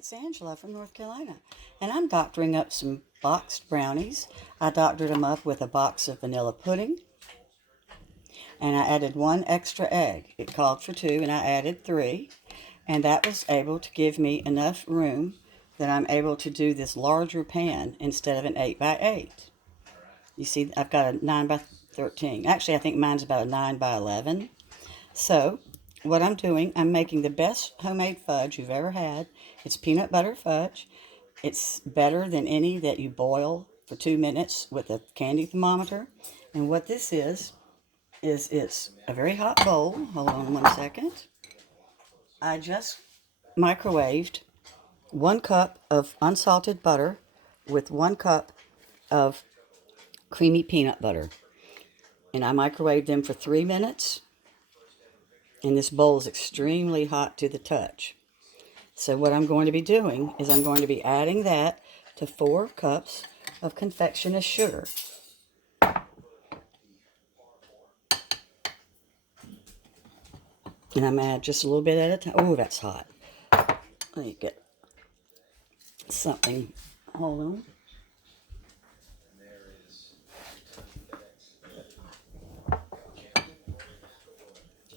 it's Angela from North Carolina, and I'm doctoring up some boxed brownies. I doctored them up with a box of vanilla pudding, and I added 1 extra egg. It called for 2, and I added 3, and that was able to give me enough room that I'm able to do this larger pan instead of an 8 by 8. You see, I've got a 9 by 13. Actually, I think mine's about a 9 by 11. So, what I'm doing, I'm making the best homemade fudge you've ever had. It's peanut butter fudge. It's better than any that you boil for 2 minutes with a candy thermometer. And what this is it's a very hot bowl. Hold on 1 second. I just microwaved 1 cup of unsalted butter with 1 cup of creamy peanut butter. And I microwaved them for 3 minutes. And this bowl is extremely hot to the touch. So what I'm going to be doing is I'm going to be adding that to 4 cups of confectioners sugar. And I'm going to add just a little bit at a time. Oh, that's hot. Let me get something. Hold on.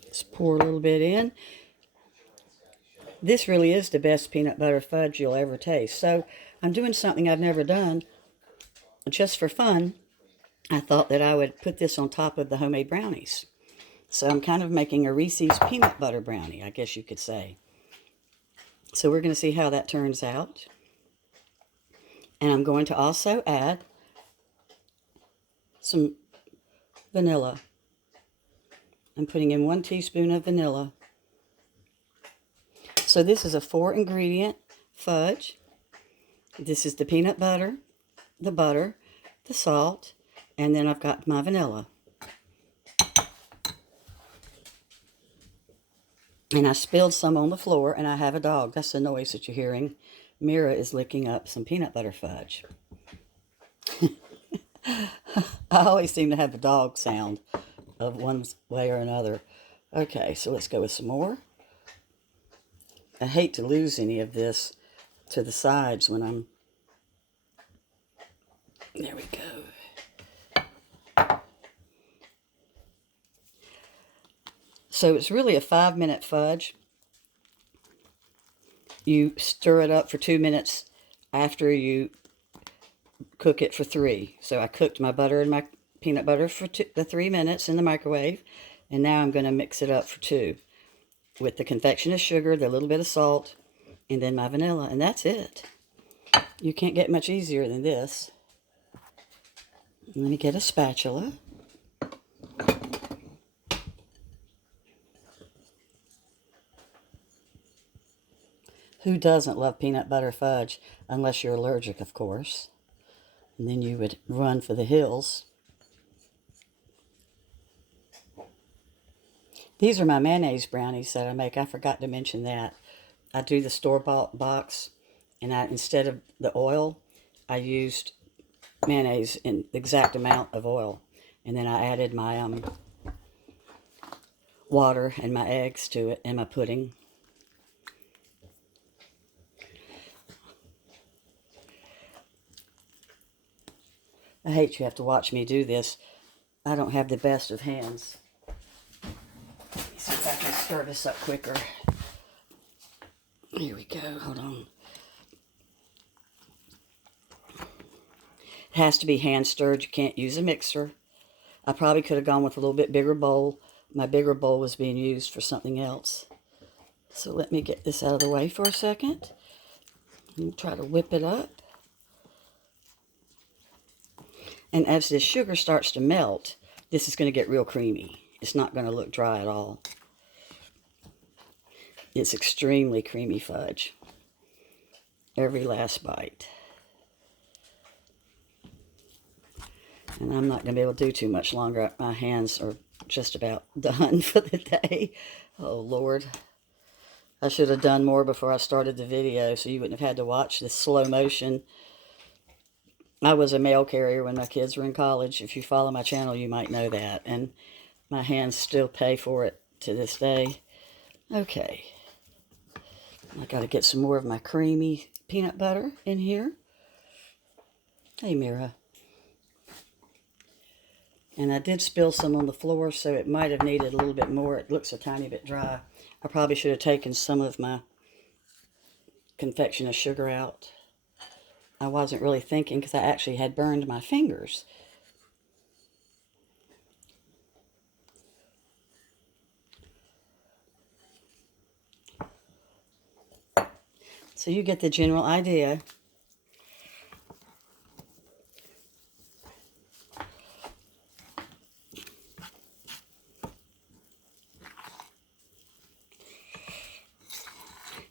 Just pour a little bit in. This really is the best peanut butter fudge you'll ever taste. So I'm doing something I've never done. Just for fun, I thought that I would put this on top of the homemade brownies. So I'm kind of making a Reese's peanut butter brownie, I guess you could say. So we're going to see how that turns out. And I'm going to also add some vanilla. I'm putting in 1 teaspoon of vanilla. So this is a 4-ingredient fudge. This is the peanut butter, the salt, and then I've got my vanilla. And I spilled some on the floor, and I have a dog. That's the noise that you're hearing. Mira is licking up some peanut butter fudge. I always seem to have a dog sound of one way or another. Okay, so let's go with some more. I hate to lose any of this to the sides when I'm... There we go. So it's really a 5-minute fudge. You stir it up for 2 minutes after you cook it for 3. So I cooked my butter and my peanut butter for the 3 minutes in the microwave. And now I'm going to mix it up for 2 with the confectioner's sugar, the little bit of salt, and then my vanilla. And that's it. You can't get much easier than this. Let me get a spatula. Who doesn't love peanut butter fudge? Unless you're allergic, of course. And then you would run for the hills. These are my mayonnaise brownies that I make. I forgot to mention that. I do the store-bought box, and instead of the oil, I used mayonnaise in the exact amount of oil. And then I added my water and my eggs to it and my pudding. I hate you have to watch me do this. I don't have the best of hands. Let me see if I can stir this up quicker. Here we go. Hold on. It has to be hand stirred. You can't use a mixer. I probably could have gone with a little bit bigger bowl. My bigger bowl was being used for something else. So let me get this out of the way for a second. And try to whip it up. And as this sugar starts to melt, this is going to get real creamy. It's not going to look dry at all. It's extremely creamy fudge. Every last bite. And I'm not going to be able to do too much longer. My hands are just about done for the day. Oh, Lord. I should have done more before I started the video so you wouldn't have had to watch this slow motion. I was a mail carrier when my kids were in college. If you follow my channel, you might know that. And my hands still pay for it to this day. Okay. I got to get some more of my creamy peanut butter in here. Hey, Mira. And I did spill some on the floor, so it might have needed a little bit more. It looks a tiny bit dry. I probably should have taken some of my confectioner sugar out. I wasn't really thinking because I actually had burned my fingers. So you get the general idea.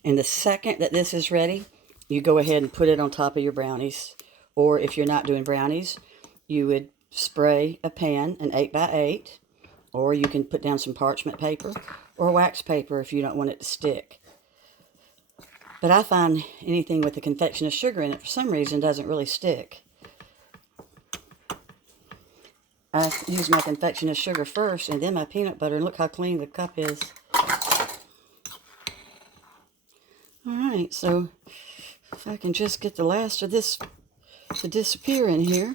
And the second that this is ready, you go ahead and put it on top of your brownies. Or if you're not doing brownies, you would spray a pan, an 8x8, or you can put down some parchment paper or wax paper if you don't want it to stick. But I find anything with the confectioner's sugar in it, for some reason, doesn't really stick. I use my confectioner's sugar first and then my peanut butter, and look how clean the cup is. Alright, so if I can just get the last of this to disappear in here.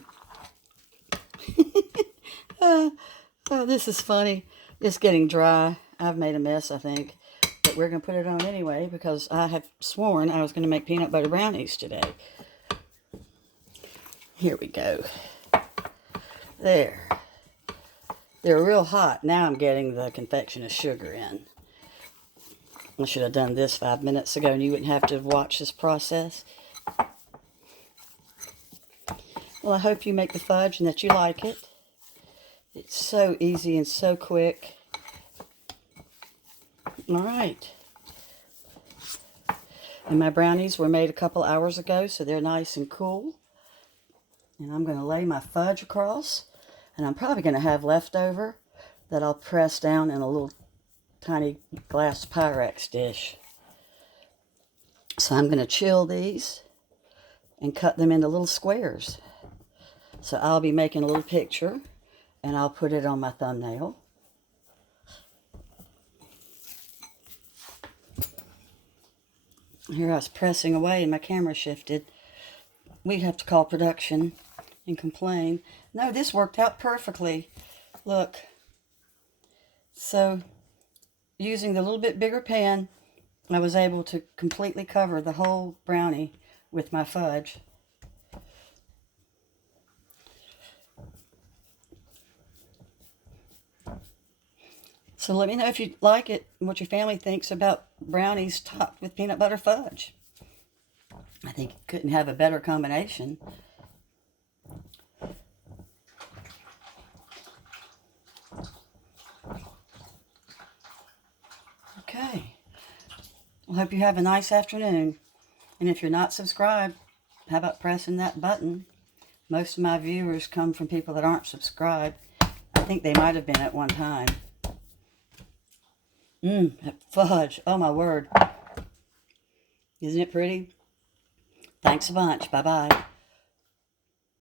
Oh, this is funny. It's getting dry. I've made a mess, I think. But we're going to put it on anyway because I have sworn I was going to make peanut butter brownies today. Here we go. There. They're real hot. Now I'm getting the confectioner's sugar in. I should have done this 5 minutes ago and you wouldn't have to watch this process. Well, I hope you make the fudge and that you like it. It's so easy and so quick. All right. And my brownies were made a couple hours ago, so they're nice and cool. And I'm going to lay my fudge across. And I'm probably going to have leftover that I'll press down in a little tiny glass Pyrex dish. So I'm going to chill these and cut them into little squares. So I'll be making a little picture and I'll put it on my thumbnail. Here I was pressing away and my camera shifted. We'd have to call production and complain. No, this worked out perfectly. Look. So using the little bit bigger pan, I was able to completely cover the whole brownie with my fudge. So let me know if you like it and what your family thinks about brownies topped with peanut butter fudge. I think you couldn't have a better combination. Okay. Well, hope you have a nice afternoon. And if you're not subscribed, how about pressing that button? Most of my viewers come from people that aren't subscribed. I think they might have been at one time. That fudge. Oh, my word. Isn't it pretty? Thanks a bunch. Bye-bye.